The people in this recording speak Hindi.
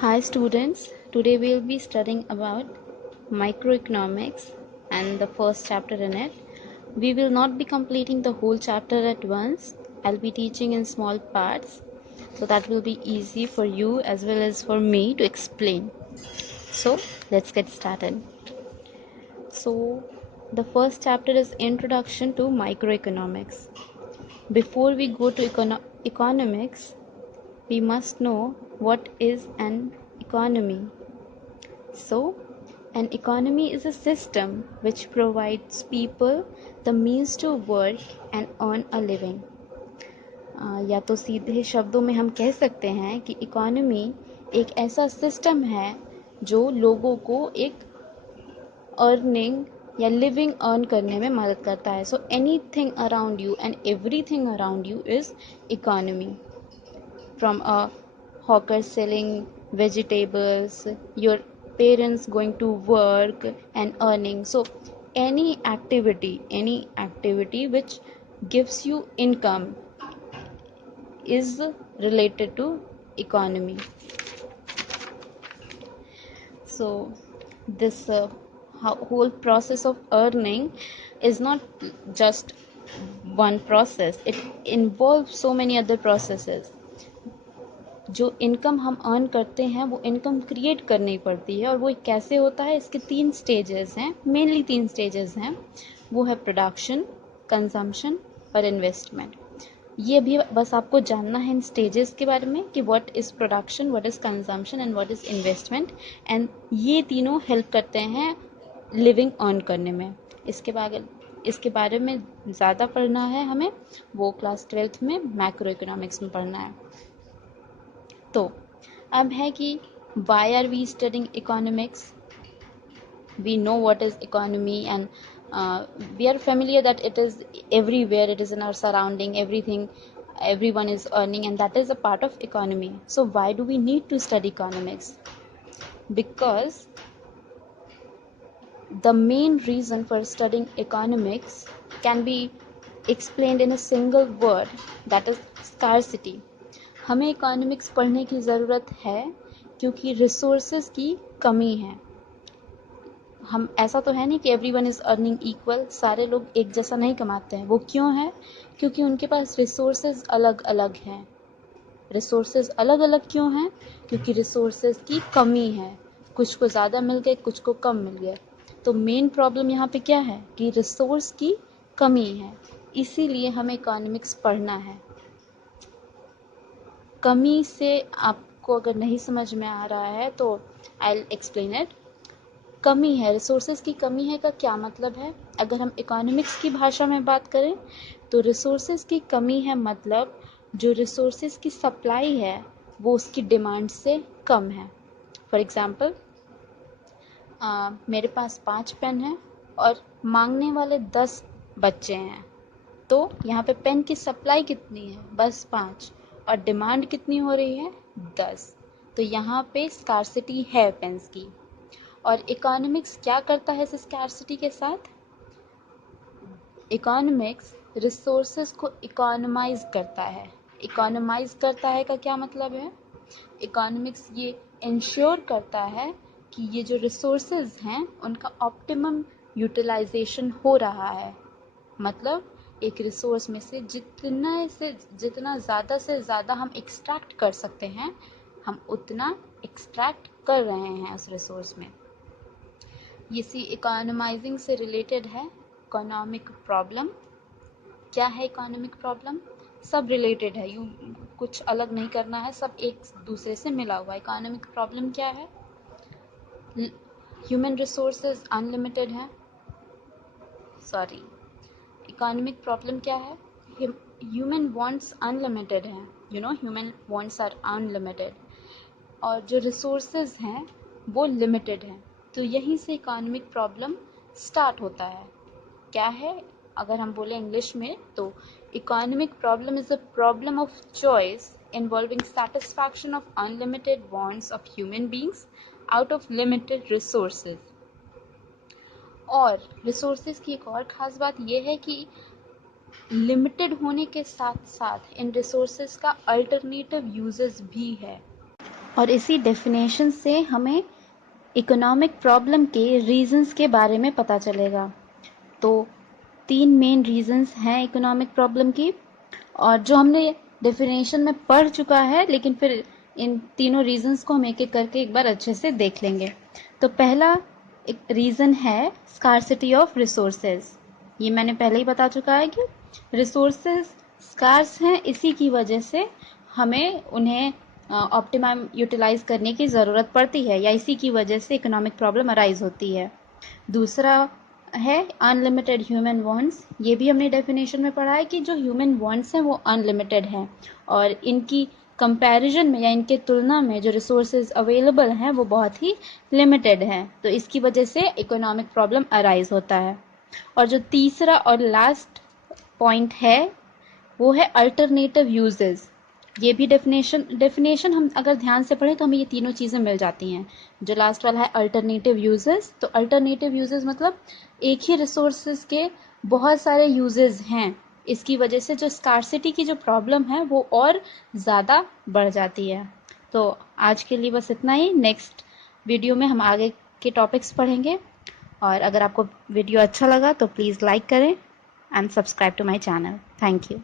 Hi students, today we will be studying about microeconomics and the first chapter in it. We will not be completing the whole chapter at once. I'll be teaching in small parts so that will be easy for you as well as for me to explain. So let's get started. So the first chapter is Introduction to Microeconomics. Before we go to economics, we must know what is an economy. So, an economy is a system which provides people the means to work and earn a living. या तो सीधे शब्दों में हम कह सकते हैं कि इकोनॉमी एक ऐसा सिस्टम है जो लोगों को एक अर्निंग या लिविंग अर्न करने में मदद करता है. So anything around you and everything around you is economy. From a hawker selling vegetables, your parents going to work and earning. So any activity which gives you income is related to economy. So this whole process of earning is not just one process, it involves so many other processes. जो इनकम हम अर्न करते हैं वो इनकम क्रिएट करनी पड़ती है और वो कैसे होता है, इसके 3 स्टेजेस हैं, मेनली 3 स्टेजेस हैं. वो है प्रोडक्शन, कंजम्पशन और इन्वेस्टमेंट. ये भी बस आपको जानना है इन स्टेजेस के बारे में कि what is production, what is consumption and what is investment. And ये तीनों हेल्प करते हैं लिविंग अर्न करने में. इसके बारे में ज़्यादा पढ़ना है हमें, वो क्लास 12th में मैक्रो इकोनॉमिक्स में पढ़ना है. तो अब है कि why are we studying economics? We know what is economy and we are familiar that it is everywhere, it is in our surrounding, everyone is earning, and that is a part of economy. So why do we need to study economics? Because the main reason for studying economics can be explained in a single word, that is scarcity. हमें इकोनॉमिक्स पढ़ने की ज़रूरत है क्योंकि रिसोर्सेज की कमी है. हम ऐसा तो है नहीं कि एवरीवन इज़ अर्निंग इक्वल, सारे लोग एक जैसा नहीं कमाते हैं. वो क्यों है? क्योंकि उनके पास रिसोर्सेज अलग अलग हैं. रिसोर्सेज अलग अलग क्यों हैं? क्योंकि रिसोर्सेज की कमी है. कुछ को ज़्यादा मिल गए, कुछ को कम मिल गए. तो मेन प्रॉब्लम यहाँ पे क्या है कि रिसोर्स की कमी है. इसीलिए हमें इकोनॉमिक्स पढ़ना है. कमी से आपको अगर नहीं समझ में आ रहा है तो आई विल एक्सप्लेन इट. कमी है, रिसोर्सेज की कमी है का क्या मतलब है? अगर हम इकोनॉमिक्स की भाषा में बात करें तो रिसोर्सेज की कमी है मतलब जो रिसोर्सेज की सप्लाई है वो उसकी डिमांड से कम है. फॉर एग्जांपल, मेरे पास 5 पेन हैं और मांगने वाले 10 बच्चे हैं. तो यहाँ पे पेन की सप्लाई कितनी है? बस 5. और डिमांड कितनी हो रही है? 10. तो यहाँ पे स्कार्सिटी है पेन्स की. और इकोनॉमिक्स क्या करता है इस स्कार्सिटी के साथ? इकोनॉमिक्स रिसोर्सेज को इकोनोमाइज करता है. इकोनोमाइज करता है का क्या मतलब है? इकोनॉमिक्स ये इंश्योर करता है कि ये जो रिसोर्सेज हैं उनका ऑप्टिमम यूटिलाइजेशन हो रहा है. मतलब एक रिसोर्स में से जितना ज़्यादा से ज़्यादा हम एक्सट्रैक्ट कर सकते हैं, हम उतना एक्सट्रैक्ट कर रहे हैं उस रिसोर्स में. इसी इकोनोमाइजिंग से रिलेटेड है इकोनॉमिक प्रॉब्लम. क्या है इकोनॉमिक प्रॉब्लम? सब रिलेटेड है, यूँ कुछ अलग नहीं करना है, सब एक दूसरे से मिला हुआ. इकोनॉमिक प्रॉब्लम क्या है? ह्यूमन रिसोर्सेज अनलिमिटेड है. सॉरी, इकोनॉमिक प्रॉब्लम क्या है? ह्यूमन वांट्स अनलिमिटेड है. ह्यूमन वांट्स आर अनलिमिटेड और जो रिसोर्सेज हैं वो लिमिटेड हैं. तो यहीं से इकोनॉमिक प्रॉब्लम स्टार्ट होता है. क्या है? अगर हम बोले इंग्लिश में तो economic problem is a problem of choice involving satisfaction of unlimited wants of human beings out of limited resources. और रिसोर्सेज की एक और ख़ास बात यह है कि लिमिटेड होने के साथ साथ इन रिसोर्सेज का अल्टरनेटिव यूजेस भी है. और इसी डेफिनेशन से हमें इकोनॉमिक प्रॉब्लम के रीजंस के बारे में पता चलेगा। तो 3 मेन रीजंस हैं इकोनॉमिक प्रॉब्लम की, और जो हमने डेफिनेशन में पढ़ चुका है, लेकिन फिर इन तीनों रीजंस को हम एक एक करके एक बार अच्छे से देख लेंगे। तो पहला एक रीज़न है स्कार्सिटी ऑफ रिसोर्सेज। ये मैंने पहले ही बता चुका है कि रिसोर्सेज स्कार्स हैं, इसी की वजह से हमें उन्हें ऑप्टिमम यूटिलाइज करने की ज़रूरत पड़ती है, या इसी की वजह से इकोनॉमिक प्रॉब्लम अराइज होती है। दूसरा है अनलिमिटेड ह्यूमन वांट्स। ये भी हमने डेफिनेशन में पढ़ा है कि जो ह्यूमन वांट्स हैं वो अनलिमिटेड हैं, और इनकी कंपैरिजन में या इनके तुलना में जो रिसोर्सेज अवेलेबल हैं वो बहुत ही लिमिटेड हैं। तो इसकी वजह से इकोनॉमिक प्रॉब्लम अराइज होता है। और जो तीसरा और लास्ट पॉइंट है वो है अल्टरनेटिव यूजेस। ये भी डेफिनेशन हम अगर ध्यान से पढ़ें तो हमें ये तीनों चीज़ें मिल जाती हैं। जो लास्ट वाला है अल्टरनेटिव यूजेस, तो अल्टरनेटिव यूजेस मतलब एक ही रिसोर्सेज के बहुत सारे यूजेस हैं, इसकी वजह से जो स्कार्सिटी की जो प्रॉब्लम है वो और ज़्यादा बढ़ जाती है। तो आज के लिए बस इतना ही। नेक्स्ट वीडियो में हम आगे के टॉपिक्स पढ़ेंगे, और अगर आपको वीडियो अच्छा लगा तो प्लीज़ लाइक करें and subscribe to my channel. Thank you.